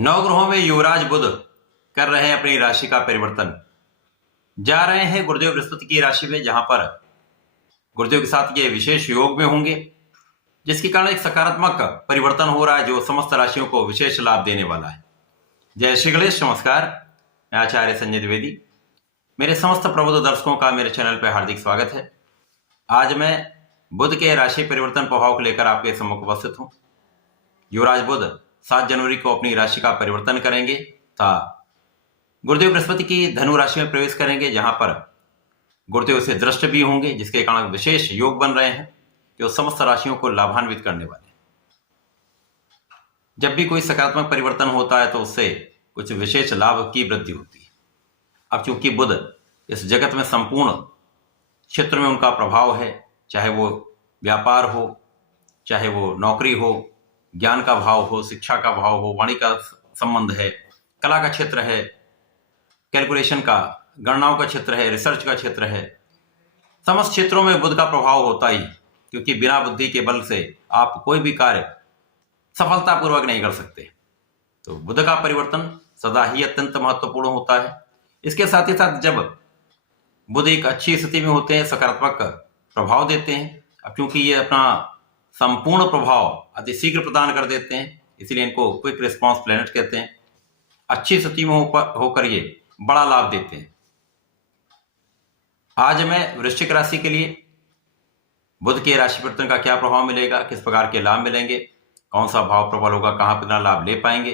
नवग्रहों में युवराज बुध कर रहे हैं अपनी राशि का परिवर्तन। जा रहे हैं गुरुदेव बृहस्पति की राशि में, जहां पर गुरुदेव के साथ ये विशेष योग में होंगे, जिसके कारण एक सकारात्मक परिवर्तन हो रहा है जो समस्त राशियों को विशेष लाभ देने वाला है। जय श्री गणेश, नमस्कार। मैं आचार्य संजय द्विवेदी। मेरे समस्त प्रबुद्ध दर्शकों का मेरे चैनल पर हार्दिक स्वागत है। आज मैं बुध के राशि परिवर्तन प्रभाव को लेकर आपके सम्मुख उपस्थित हूं। युवराज बुध 7 जनवरी को अपनी राशि का परिवर्तन करेंगे तथा गुरुदेव बृहस्पति की धनु राशि में प्रवेश करेंगे, जहां पर गुरुदेव से दृष्ट भी होंगे, जिसके कारण विशेष योग बन रहे हैं जो समस्त राशियों को लाभान्वित करने वाले हैं। जब भी कोई सकारात्मक परिवर्तन होता है तो उससे कुछ विशेष लाभ की वृद्धि होती है। अब चूंकि बुध इस जगत में संपूर्ण क्षेत्र में उनका प्रभाव है, चाहे वो व्यापार हो, चाहे वो नौकरी हो, ज्ञान का भाव हो, शिक्षा का भाव हो, वाणी का संबंध है, कला का क्षेत्र है, कैलकुलेशन का, गणनाओं का क्षेत्र है, रिसर्च का क्षेत्र है, समस्त क्षेत्रों में बुध का प्रभाव होता ही, क्योंकि बिना बुद्धि के बल से आप कोई भी कार्य सफलतापूर्वक नहीं कर सकते। तो बुध का परिवर्तन सदा ही अत्यंत महत्वपूर्ण होता है। इसके साथ ही साथ जब बुध एक अच्छी स्थिति में होते हैं, सकारात्मक प्रभाव देते हैं। अब क्योंकि ये अपना संपूर्ण प्रभाव अति शीघ्र प्रदान कर देते हैं, इसीलिए इनको क्विक रिस्पांस प्लैनेट कहते हैं। अच्छी स्थिति में होकर ये बड़ा लाभ देते हैं। आज मैं वृश्चिक राशि के लिए बुध के राशि परिवर्तन का क्या प्रभाव मिलेगा, किस प्रकार के लाभ मिलेंगे, कौन सा भाव प्रबल होगा, कहां पर कितना लाभ ले पाएंगे,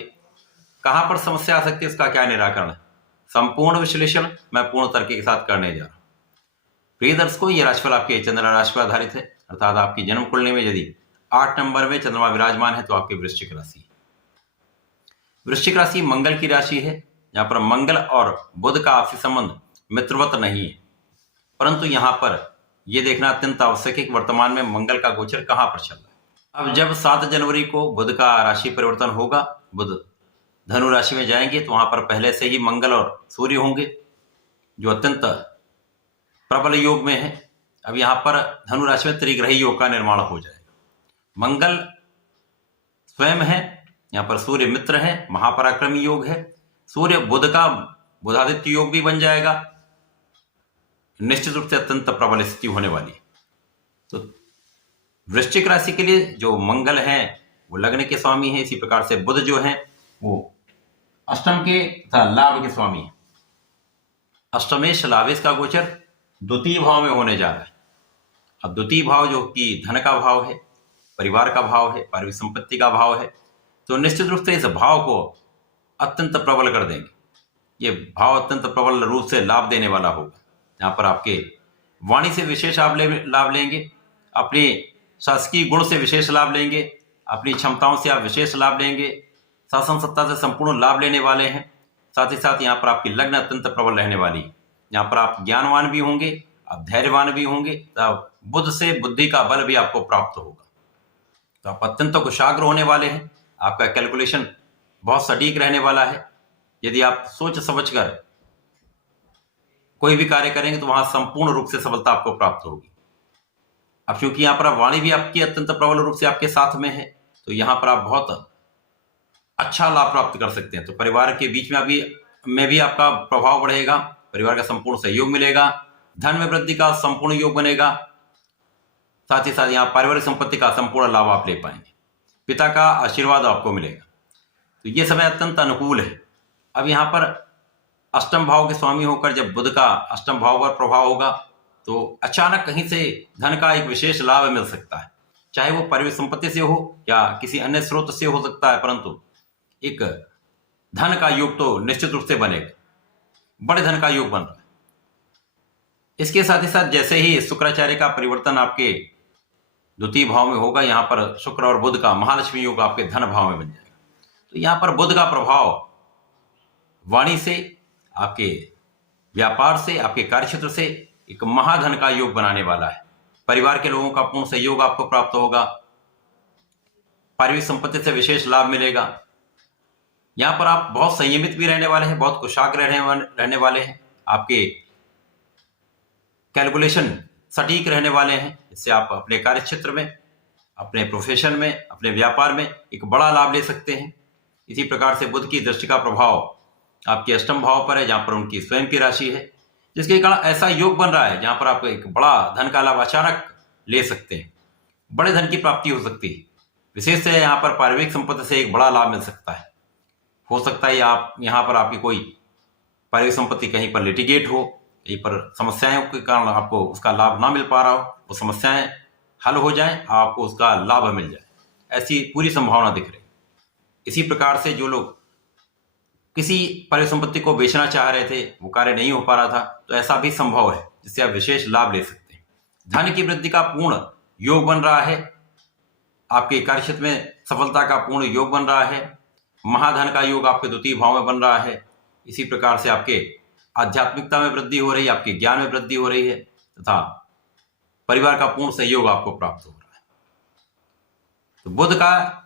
कहां पर समस्या आ सकती है, इसका क्या निराकरण है, संपूर्ण विश्लेषण मैं पूर्ण तर्क के साथ करने जा रहा हूं। प्रिय दर्शकों, ये राशिफल आपके चंद्रमा राशि पर आधारित है, अर्थात आपकी जन्म कुंडली में यदि 8 नंबर में चंद्रमा विराजमान है तो आपकी वृश्चिक राशि। वृश्चिक राशि मंगल की राशि है, जहां पर मंगल और बुध का आपसी संबंध मित्रवत नहीं है, परंतु यहां पर यह देखना अत्यंत आवश्यक है कि वर्तमान में मंगल का गोचर कहां पर चल रहा है। अब जब 7 जनवरी को बुध का राशि परिवर्तन होगा, बुध धनु राशि में जाएंगे, तो वहां पर पहले से ही मंगल और सूर्य होंगे जो अत्यंत प्रबल योग में है। अब यहां पर धनु राशि में त्रिग्रही योग का निर्माण हो जाएगा। मंगल स्वयं है, यहां पर सूर्य मित्र है, महापराक्रमी योग है। सूर्य बुध का बुधादित्य योग भी बन जाएगा। निश्चित रूप से अत्यंत प्रबल स्थिति होने वाली है। तो वृश्चिक राशि के लिए जो मंगल है वो लग्न के स्वामी है, इसी प्रकार से बुध जो है वो अष्टम के तथा लाभ के स्वामी है। अष्टमेश लाभेश का गोचर द्वितीय भाव में होने जा रहा है। अब द्वितीय भाव जो कि धन का भाव है, परिवार का भाव है, पारिवारिक संपत्ति का भाव है, तो निश्चित रूप से इस भाव को अत्यंत प्रबल कर देंगे। ये भाव अत्यंत प्रबल रूप से लाभ देने वाला होगा। यहाँ पर आपके वाणी से विशेष लाभ लेंगे, अपने शासकीय गुण से विशेष लाभ लेंगे, अपनी क्षमताओं से आप विशेष लाभ लेंगे, शासन सत्ता से संपूर्ण लाभ लेने वाले हैं। साथ ही साथ यहाँ पर आपकी लग्न अत्यंत प्रबल रहने वाली है। यहाँ पर आप ज्ञानवान भी होंगे, आप धैर्यवान भी होंगे, तब बुध से बुद्धि का बल भी आपको प्राप्त होगा। तो आप अत्यंत कुशाग्र होने वाले हैं। आपका कैलकुलेशन बहुत सटीक रहने वाला है। यदि आप सोच समझकर कोई भी कार्य करेंगे तो वहां संपूर्ण रूप से सफलता आपको प्राप्त होगी। अब क्योंकि यहाँ पर वाणी भी आपकी अत्यंत प्रबल रूप से आपके साथ में है, तो यहाँ पर आप बहुत अच्छा लाभ प्राप्त कर सकते हैं। तो परिवार के बीच में भी आपका प्रभाव बढ़ेगा, परिवार का संपूर्ण सहयोग मिलेगा, धन में वृद्धि का संपूर्ण योग बनेगा। साथ ही साथ यहाँ पारिवारिक संपत्ति का संपूर्ण लाभ आप ले पाएंगे, पिता का आशीर्वाद आपको मिलेगा। तो ये समय अत्यंत अनुकूल है। अब यहाँ पर अष्टम भाव के स्वामी होकर जब बुध का अष्टम भाव पर प्रभाव होगा तो अचानक कहीं से धन का एक विशेष लाभ मिल सकता है, चाहे वो पारिवारिक संपत्ति से हो या किसी अन्य स्रोत से हो सकता है, परंतु एक धन का योग तो निश्चित रूप से बनेगा। बड़े धन का योग बन रहा है। इसके साथ ही साथ जैसे ही शुक्राचार्य का परिवर्तन आपके द्वितीय भाव में होगा, यहाँ पर शुक्र और बुध का महालक्ष्मी योग आपके धन भाव में बन जाएगा। तो यहाँ पर बुध का प्रभाव वाणी से, आपके व्यापार से, आपके कार्यक्षेत्र से एक महाधन का योग बनाने वाला है। परिवार के लोगों का पूर्ण सहयोग आपको प्राप्त होगा, पारिवारिक संपत्ति से विशेष लाभ मिलेगा। यहाँ पर आप बहुत संयमित भी रहने वाले हैं, बहुत कुशाग्र रहने वाले हैं। आपके कैलकुलेशन सटीक रहने वाले हैं, इससे आप अपने कार्य क्षेत्र में, अपने प्रोफेशन में, अपने व्यापार में एक बड़ा लाभ ले सकते हैं। इसी प्रकार से बुध की दृष्टि का प्रभाव आपके अष्टम भाव पर है, जहां पर उनकी स्वयं की राशि है, जिसके कारण ऐसा योग बन रहा है जहां पर आप एक बड़ा धन का लाभ अचानक ले सकते हैं, बड़े धन की प्राप्ति हो सकती है। विशेष से यहाँ पर पारिवारिक संपत्ति से एक बड़ा लाभ मिल सकता है। हो सकता है आप यहाँ पर आपकी कोई पारिवारिक संपत्ति कहीं पर लिटिगेट हो, कहीं पर समस्याओं के कारण आपको उसका लाभ ना मिल पा रहा हो, वो समस्याएं हल हो जाएं, आपको उसका लाभ मिल जाए, ऐसी पूरी संभावना दिख रही। इसी प्रकार से जो लोग किसी परिसंपत्ति को बेचना चाह रहे थे, वो कार्य नहीं हो पा रहा था, तो ऐसा भी संभव है जिससे आप विशेष लाभ ले सकते हैं। धन की वृद्धि का पूर्ण योग बन रहा है, आपके कार्यक्षेत्र में सफलता का पूर्ण योग बन रहा है, महाधन का योग आपके द्वितीय भाव में बन रहा है। इसी प्रकार से आपके आध्यात्मिकता में वृद्धि हो रही है, आपके ज्ञान में वृद्धि हो रही है, तथा परिवार का पूर्ण सहयोग आपको प्राप्त हो रहा है। तो बुध का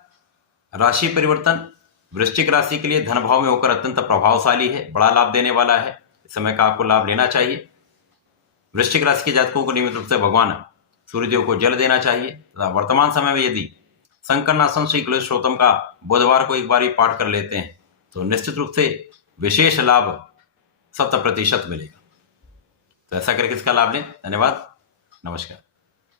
राशि परिवर्तन वृश्चिक राशि के लिए धन भाव में होकर अत्यंत प्रभावशाली है, बड़ा लाभ देने वाला है। इस समय का आपको लाभ लेना चाहिए। वृश्चिक राशि के जातकों को नियमित रूप से भगवान सूर्यदेव को जल देना चाहिए तथा वर्तमान समय में यदि संकर्णासन श्री क्लेशोत्तम का बुधवार को एक बार ही पाठ कर लेते हैं तो निश्चित रूप से विशेष लाभ 100% मिलेगा। तो ऐसा करके इसका लाभ लें। धन्यवाद, नमस्कार।